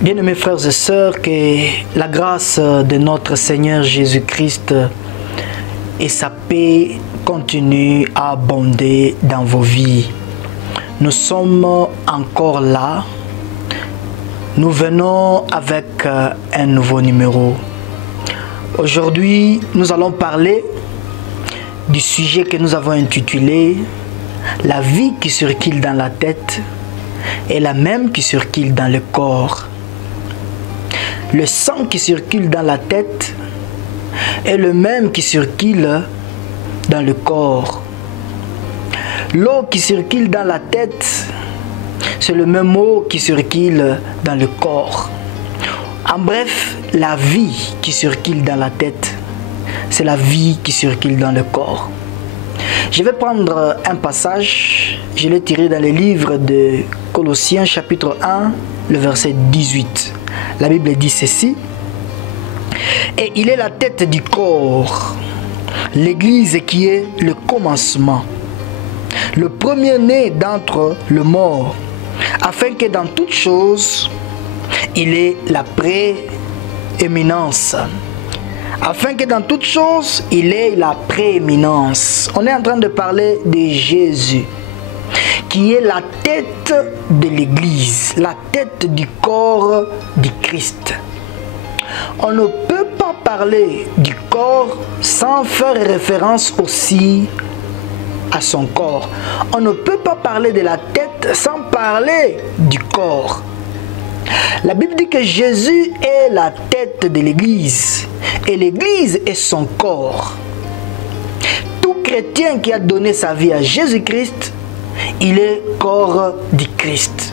Bien-aimés frères et sœurs, que la grâce de notre Seigneur Jésus-Christ et sa paix continuent à abonder dans vos vies. Nous sommes encore là. Nous venons avec un nouveau numéro. Aujourd'hui, nous allons parler du sujet que nous avons intitulé « La vie qui circule dans la tête est la même qui circule dans le corps ». Le sang qui circule dans la tête est le même qui circule dans le corps. L'eau qui circule dans la tête, c'est le même eau qui circule dans le corps. En bref, la vie qui circule dans la tête, c'est la vie qui circule dans le corps. Je vais prendre un passage, je l'ai tiré dans le livre de Colossiens chapitre 1, le verset 18. La Bible dit ceci: et il est la tête du corps, l'Église qui est le commencement, le premier-né d'entre les morts, afin que dans toutes choses, il est la prééminence. Afin que dans toutes choses, il ait la prééminence. On est en train de parler de Jésus, qui est la tête de l'Église, la tête du corps du Christ. On ne peut pas parler du corps sans faire référence aussi à son corps. On ne peut pas parler de la tête sans parler du corps. La Bible dit que Jésus est la tête de l'Église et l'Église est son corps. Tout chrétien qui a donné sa vie à Jésus-Christ, il est corps du Christ.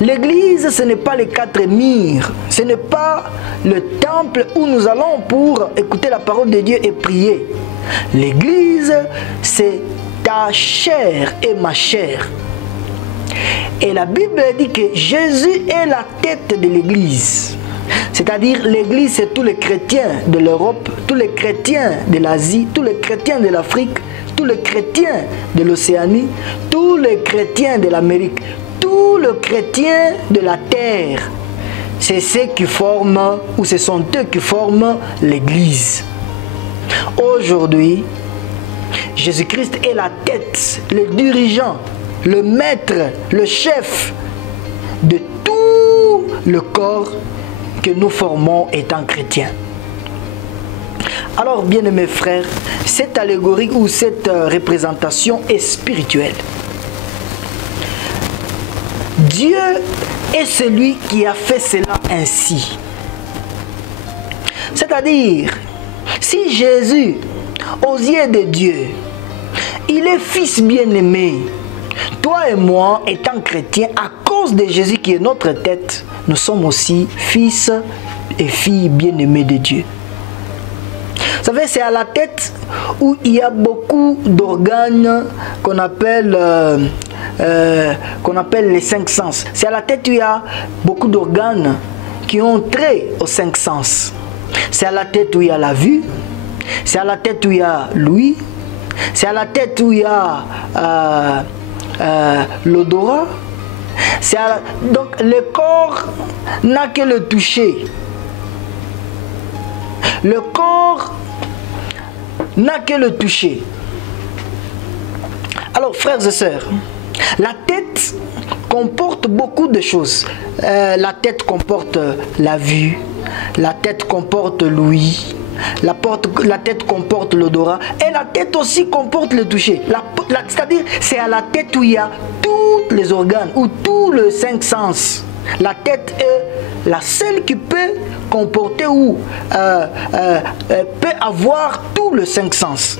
L'Église, ce n'est pas les quatre murs, ce n'est pas le temple où nous allons pour écouter la parole de Dieu et prier. L'Église, c'est ta chair et ma chair. Et la Bible dit que Jésus est la tête de l'Église. C'est-à-dire l'Église, c'est tous les chrétiens de l'Europe, tous les chrétiens de l'Asie, tous les chrétiens de l'Afrique, tous les chrétiens de l'Océanie, tous les chrétiens de l'Amérique, tous les chrétiens de la terre. C'est ceux qui forment, ou ce sont eux qui forment l'Église. Aujourd'hui, Jésus-Christ est la tête, le dirigeant, le maître, le chef de tout le corps que nous formons étant chrétiens. Alors, bien-aimés frères, cette allégorie ou cette représentation est spirituelle. Dieu est celui qui a fait cela ainsi. C'est-à-dire, si Jésus, aux yeux de Dieu, il est fils bien-aimé, toi et moi, étant chrétiens, à cause de Jésus qui est notre tête, nous sommes aussi fils et filles bien-aimés de Dieu. Vous savez, c'est à la tête où il y a beaucoup d'organes qu'on appelle les cinq sens. C'est à la tête où il y a beaucoup d'organes qui ont trait aux cinq sens. C'est à la tête où il y a la vue, c'est à la tête où il y a l'ouïe, c'est à la tête où il y a l'odorat. Donc le corps n'a que le toucher. Le corps n'a que le toucher. Alors frères et sœurs, la tête comporte beaucoup de choses. La tête comporte la vue, la tête comporte l'ouïe, la tête comporte l'odorat et la tête aussi comporte le toucher. C'est-à-dire c'est à la tête où il y a tous les organes ou tous les cinq sens. La tête est la seule qui peut comporter ou peut avoir tous les cinq sens.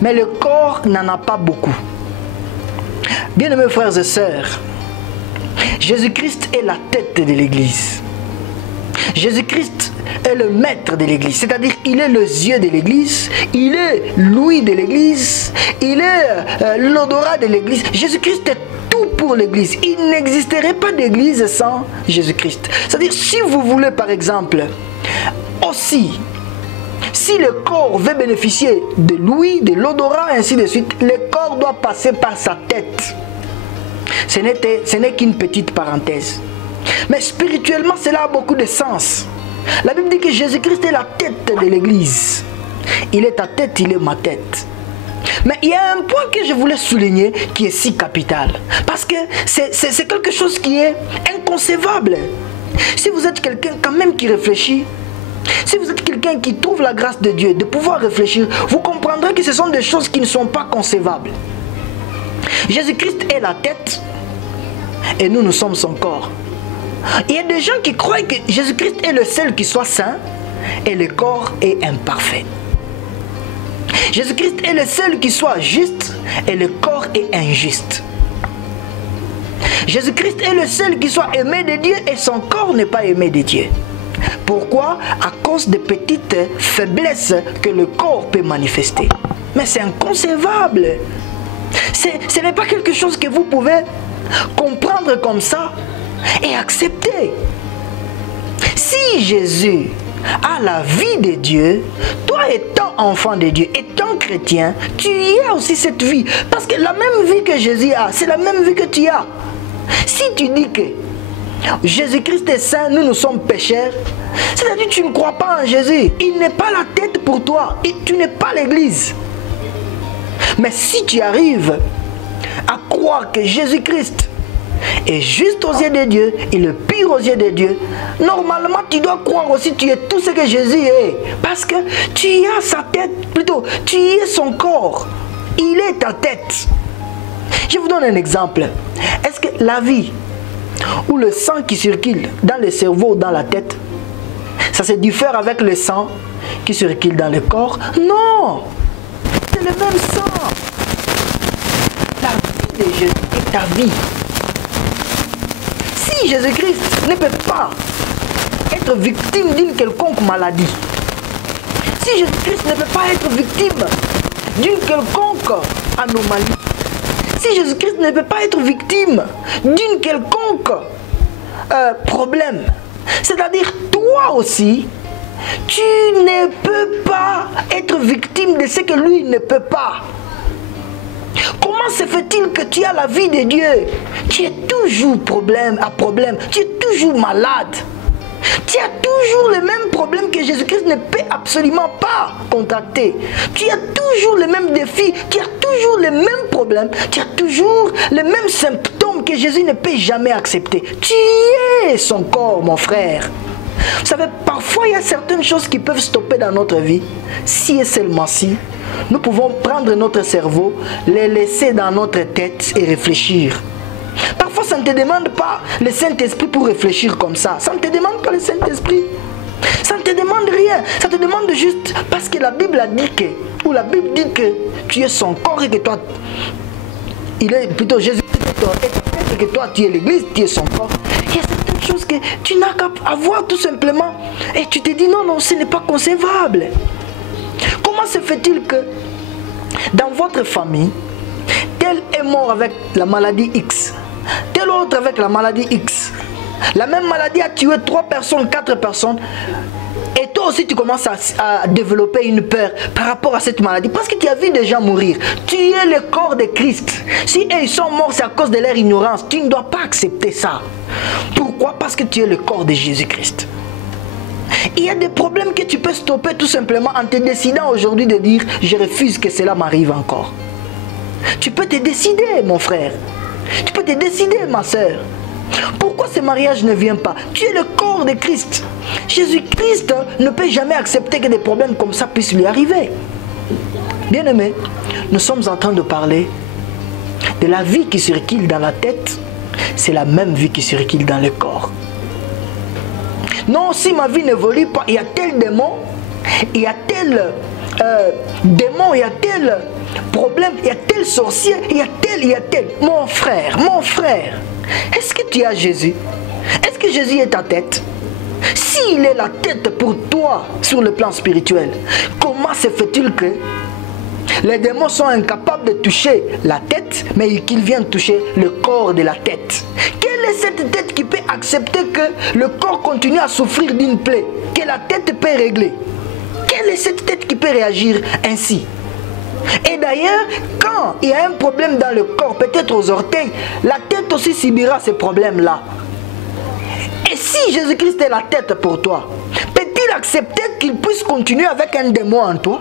Mais le corps n'en a pas beaucoup. Bien-aimés frères et sœurs, Jésus-Christ est la tête de l'Église. Jésus-Christ est le maître de l'Église, c'est-à-dire il est les yeux de l'Église, il est l'ouïe de l'Église, il est l'odorat de l'Église. Jésus-Christ est tout pour l'Église. Il n'existerait pas d'Église sans Jésus-Christ. C'est-à-dire si vous voulez par exemple aussi, si le corps veut bénéficier de l'ouïe, de l'odorat, ainsi de suite, le corps doit passer par sa tête. Ce n'est qu'une petite parenthèse. Mais spirituellement, cela a beaucoup de sens. La Bible dit que Jésus-Christ est la tête de l'église. Il est ta tête, il est ma tête. Mais il y a un point que je voulais souligner qui est si capital. Parce que c'est quelque chose qui est inconcevable. Si vous êtes quelqu'un quand même qui réfléchit, si vous êtes quelqu'un qui trouve la grâce de Dieu de pouvoir réfléchir, vous comprendrez que ce sont des choses qui ne sont pas concevables. Jésus-Christ est la tête et nous sommes son corps. Il y a des gens qui croient que Jésus-Christ est le seul qui soit saint et le corps est imparfait. Jésus-Christ est le seul qui soit juste et le corps est injuste. Jésus-Christ est le seul qui soit aimé de Dieu et son corps n'est pas aimé de Dieu. Pourquoi? À cause des petites faiblesses que le corps peut manifester. Mais c'est inconcevable. Ce n'est pas quelque chose que vous pouvez comprendre comme ça et accepter. Si Jésus a la vie de Dieu, toi étant enfant de Dieu, étant chrétien, tu y as aussi cette vie. Parce que la même vie que Jésus a, c'est la même vie que tu as. Si tu dis que Jésus-Christ est saint, nous sommes pécheurs, c'est-à-dire que tu ne crois pas en Jésus. Il n'est pas la tête pour toi et tu n'es pas l'église. Mais si tu arrives à croire que Jésus-Christ est juste aux yeux de Dieu et le pire aux yeux de Dieu, normalement tu dois croire aussi que tu es tout ce que Jésus est. Parce que tu y as sa tête, plutôt tu y es son corps. Il est ta tête. Je vous donne un exemple. Est-ce que la vie ou le sang qui circule dans le cerveau ou dans la tête, ça se diffère avec le sang qui circule dans le corps? Non! C'est le même sang. La vie de Jésus est ta vie. Si Jésus-Christ ne peut pas être victime d'une quelconque maladie, si Jésus-Christ ne peut pas être victime d'une quelconque anomalie, si Jésus-Christ ne peut pas être victime d'une quelconque problème, c'est-à-dire toi aussi, tu ne peux pas être victime de ce que lui ne peut pas. Comment se fait-il que tu as la vie de Dieu? Tu es toujours problème à problème, tu es toujours malade. Tu as toujours le même problème que Jésus-Christ ne peut absolument pas contacter. Tu as toujours le même défi, tu as toujours le même problème, tu as toujours les mêmes symptômes que Jésus ne peut jamais accepter. Tu es son corps, mon frère. Vous savez, parfois il y a certaines choses qui peuvent stopper dans notre vie. Si et seulement si, nous pouvons prendre notre cerveau, les laisser dans notre tête et réfléchir. Parfois, ça ne te demande pas le Saint-Esprit pour réfléchir comme ça. Ça ne te demande pas le Saint-Esprit. Ça ne te demande rien. Ça te demande juste parce que la Bible a dit que, ou la Bible dit que tu es son corps et que toi, il est plutôt Jésus et que toi, tu es l'église, tu es son corps. Il y a certaines choses que tu n'as qu'à avoir tout simplement. Et tu te dis non, non, ce n'est pas concevable. Comment se fait-il que dans votre famille, tel est mort avec la maladie X, tel autre avec la maladie X, la même maladie a tué 3 personnes, 4 personnes, et toi aussi tu commences à développer une peur par rapport à cette maladie, parce que tu as vu des gens mourir. Tu es le corps de Christ. Si eux, ils sont morts, c'est à cause de leur ignorance. Tu ne dois pas accepter ça. Pourquoi? Parce que tu es le corps de Jésus-Christ. Il y a des problèmes que tu peux stopper tout simplement en te décidant aujourd'hui de dire « Je refuse que cela m'arrive encore ». Tu peux te décider, mon frère. Tu peux te décider, ma soeur. Pourquoi ce mariage ne vient pas? Tu es le corps de Christ. Jésus-Christ ne peut jamais accepter que des problèmes comme ça puissent lui arriver. Bien-aimés, nous sommes en train de parler de la vie qui circule dans la tête. C'est la même vie qui circule dans le corps. Non, si ma vie n'évolue pas, il y a tel démon, il y a tel démon, il y a tel problème, il y a tel sorcier, il y a tel. Mon frère, est-ce que tu as Jésus? Est-ce que Jésus est ta tête? S'il est la tête pour toi sur le plan spirituel, comment se fait-il que les démons sont incapables de toucher la tête, mais qu'ils viennent toucher le corps de la tête? Quelle est cette tête qui peut accepter que le corps continue à souffrir d'une plaie, que la tête peut régler? Quelle est cette tête qui peut réagir ainsi? Et d'ailleurs, quand il y a un problème dans le corps, peut-être aux orteils, la tête aussi subira ces problèmes-là. Et si Jésus-Christ est la tête pour toi, peut-il accepter qu'il puisse continuer avec un démon en toi?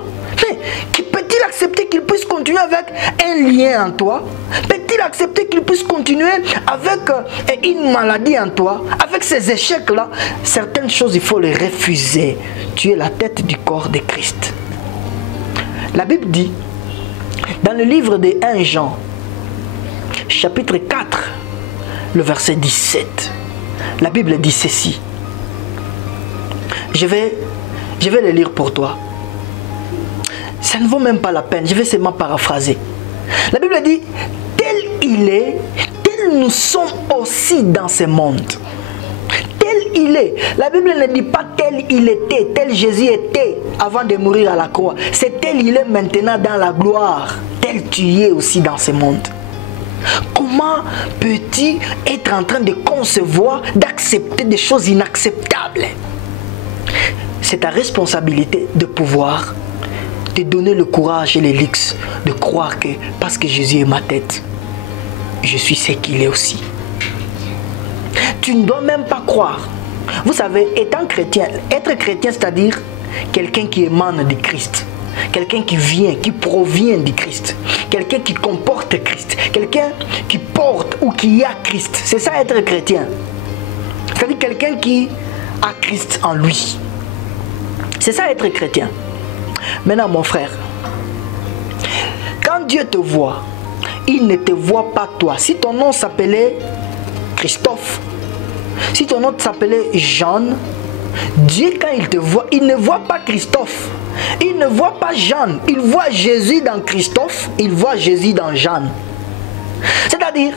Peut-il accepter qu'il puisse continuer avec un lien en toi? Peut-il accepter qu'il puisse continuer avec une maladie en toi? Avec ces échecs-là, certaines choses, il faut les refuser. Tu es la tête du corps de Christ. La Bible dit, dans le livre de 1 Jean, chapitre 4, le verset 17, la Bible dit ceci. Je vais le lire pour toi. Ça ne vaut même pas la peine, je vais seulement paraphraser. La Bible dit, tel il est, tel nous sommes aussi dans ce monde. Tel il est. La Bible ne dit pas tel il était, tel Jésus était avant de mourir à la croix. C'est tel il est maintenant dans la gloire, tel tu es aussi dans ce monde. Comment peux-tu être en train de concevoir, d'accepter des choses inacceptables? C'est ta responsabilité de pouvoir te donner le courage et le luxe de croire que parce que Jésus est ma tête, je suis ce qu'il est aussi. Tu ne dois même pas croire. Vous savez, étant chrétien, être chrétien, c'est-à-dire quelqu'un qui émane du Christ, quelqu'un qui vient, qui provient du Christ, quelqu'un qui comporte Christ, quelqu'un qui porte ou qui a Christ. C'est ça être chrétien. C'est-à-dire quelqu'un qui a Christ en lui. C'est ça être chrétien. Maintenant, mon frère, quand Dieu te voit, il ne te voit pas toi. Si ton nom s'appelait Christophe, si ton nom s'appelait Jean, Dieu, quand il te voit, il ne voit pas Christophe. Il ne voit pas Jean. Il voit Jésus dans Christophe, il voit Jésus dans Jean. C'est-à-dire,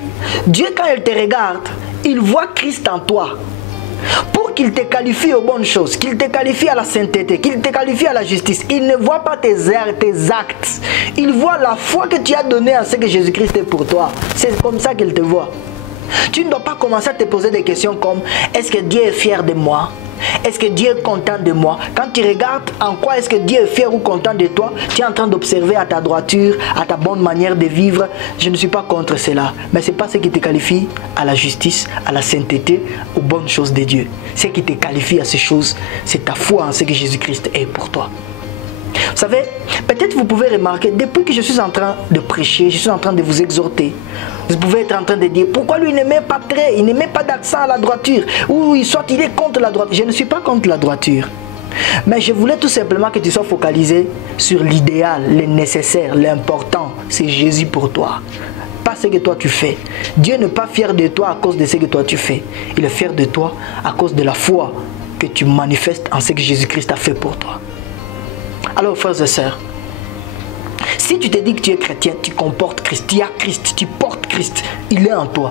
Dieu, quand il te regarde, il voit Christ en toi. Pour qu'il te qualifie aux bonnes choses, qu'il te qualifie à la sainteté, qu'il te qualifie à la justice, il ne voit pas tes actes. Il voit la foi que tu as donnée à ce que Jésus-Christ est pour toi. C'est comme ça qu'il te voit. Tu ne dois pas commencer à te poser des questions comme est-ce que Dieu est fier de moi? Est-ce que Dieu est content de moi? Quand tu regardes en quoi est-ce que Dieu est fier ou content de toi, tu es en train d'observer à ta droiture, à ta bonne manière de vivre. Je ne suis pas contre cela, mais ce n'est pas ce qui te qualifie à la justice, à la sainteté, aux bonnes choses de Dieu. Ce qui te qualifie à ces choses, c'est ta foi en ce que Jésus-Christ est pour toi. Vous savez, peut-être vous pouvez remarquer, depuis que je suis en train de prêcher, je suis en train de vous exhorter, vous pouvez être en train de dire, pourquoi lui ne met pas trait, il ne met pas d'accent à la droiture, ou soit il est contre la droiture. Je ne suis pas contre la droiture. Mais je voulais tout simplement que tu sois focalisé sur l'idéal, le nécessaire, l'important, c'est Jésus pour toi. Pas ce que toi tu fais. Dieu n'est pas fier de toi à cause de ce que toi tu fais. Il est fier de toi à cause de la foi que tu manifestes en ce que Jésus-Christ a fait pour toi. Alors frères et sœurs, si tu te dis que tu es chrétien, tu comportes Christ, tu as Christ, tu portes Christ, il est en toi.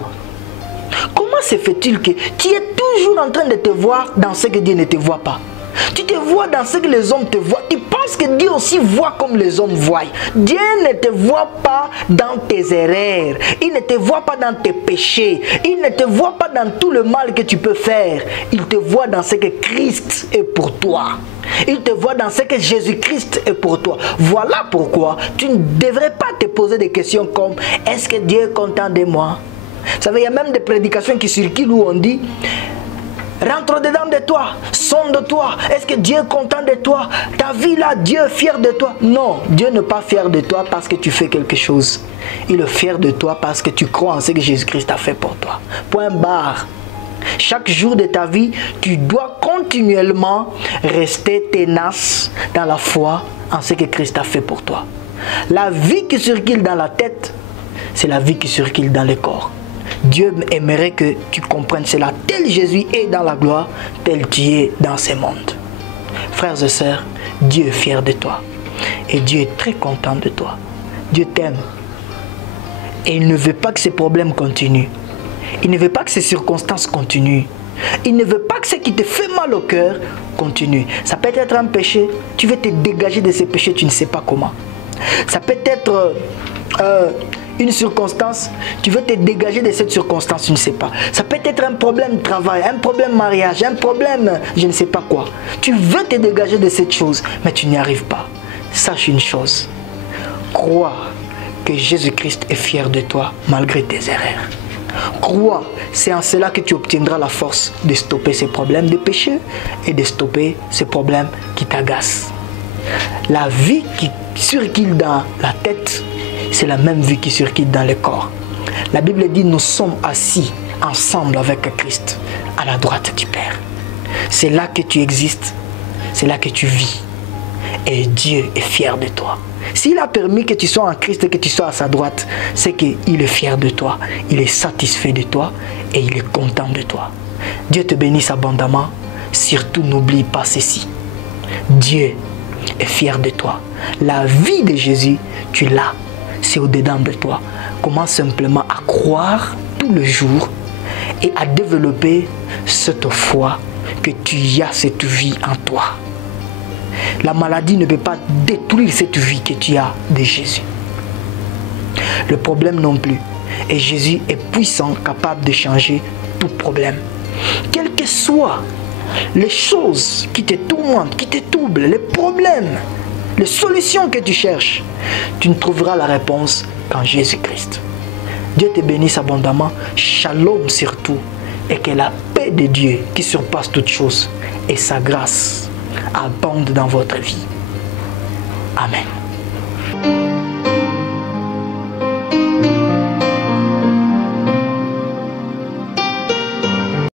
Comment se fait-il que tu es toujours en train de te voir dans ce que Dieu ne te voit pas? Tu te vois dans ce que les hommes te voient. Tu penses que Dieu aussi voit comme les hommes voient. Dieu ne te voit pas dans tes erreurs. Il ne te voit pas dans tes péchés. Il ne te voit pas dans tout le mal que tu peux faire. Il te voit dans ce que Christ est pour toi. Il te voit dans ce que Jésus-Christ est pour toi. Voilà pourquoi tu ne devrais pas te poser des questions comme est-ce que Dieu est content de moi? Vous savez, il y a même des prédications qui circulent où on dit rentre dedans de toi, sonde-toi. Est-ce que Dieu est content de toi? Ta vie là, Dieu est fier de toi? Non, Dieu n'est pas fier de toi parce que tu fais quelque chose. Il est fier de toi parce que tu crois en ce que Jésus-Christ a fait pour toi. Point barre. Chaque jour de ta vie, tu dois continuellement rester tenace dans la foi en ce que Christ a fait pour toi. La vie qui circule dans la tête, c'est la vie qui circule dans le corps. Dieu aimerait que tu comprennes cela. Tel Jésus est dans la gloire, tel tu es dans ce monde. Frères et sœurs, Dieu est fier de toi. Et Dieu est très content de toi. Dieu t'aime. Et il ne veut pas que ces problèmes continuent. Il ne veut pas que ces circonstances continuent. Il ne veut pas que ce qui te fait mal au cœur continue. Ça peut être un péché. Tu veux te dégager de ces péchés, tu ne sais pas comment. Ça peut être une circonstance, tu veux te dégager de cette circonstance, tu ne sais pas. Ça peut être un problème de travail, un problème de mariage, un problème, je ne sais pas quoi. Tu veux te dégager de cette chose, mais tu n'y arrives pas. Sache une chose, crois que Jésus-Christ est fier de toi malgré tes erreurs. Crois, c'est en cela que tu obtiendras la force de stopper ces problèmes de péché et de stopper ces problèmes qui t'agacent. La vie qui circule dans la tête, c'est la même vie qui circule dans le corps. La Bible dit, nous sommes assis ensemble avec Christ à la droite du Père. C'est là que tu existes, c'est là que tu vis. Et Dieu est fier de toi. S'il a permis que tu sois en Christ et que tu sois à sa droite, c'est qu'il est fier de toi, il est satisfait de toi et il est content de toi. Dieu te bénisse abondamment. Surtout n'oublie pas ceci. Dieu est fier de toi. La vie de Jésus, tu l'as. C'est au-dedans de toi. Commence simplement à croire tout le jour et à développer cette foi que tu as cette vie en toi. La maladie ne peut pas détruire cette vie que tu as de Jésus. Le problème non plus. Et Jésus est puissant, capable de changer tout problème. Quelles que soient les choses qui te tourmentent, qui te troublent, les problèmes, les solutions que tu cherches, tu ne trouveras la réponse qu'en Jésus-Christ. Dieu te bénisse abondamment. Shalom surtout. Et que la paix de Dieu qui surpasse toutes choses et sa grâce abonde dans votre vie. Amen.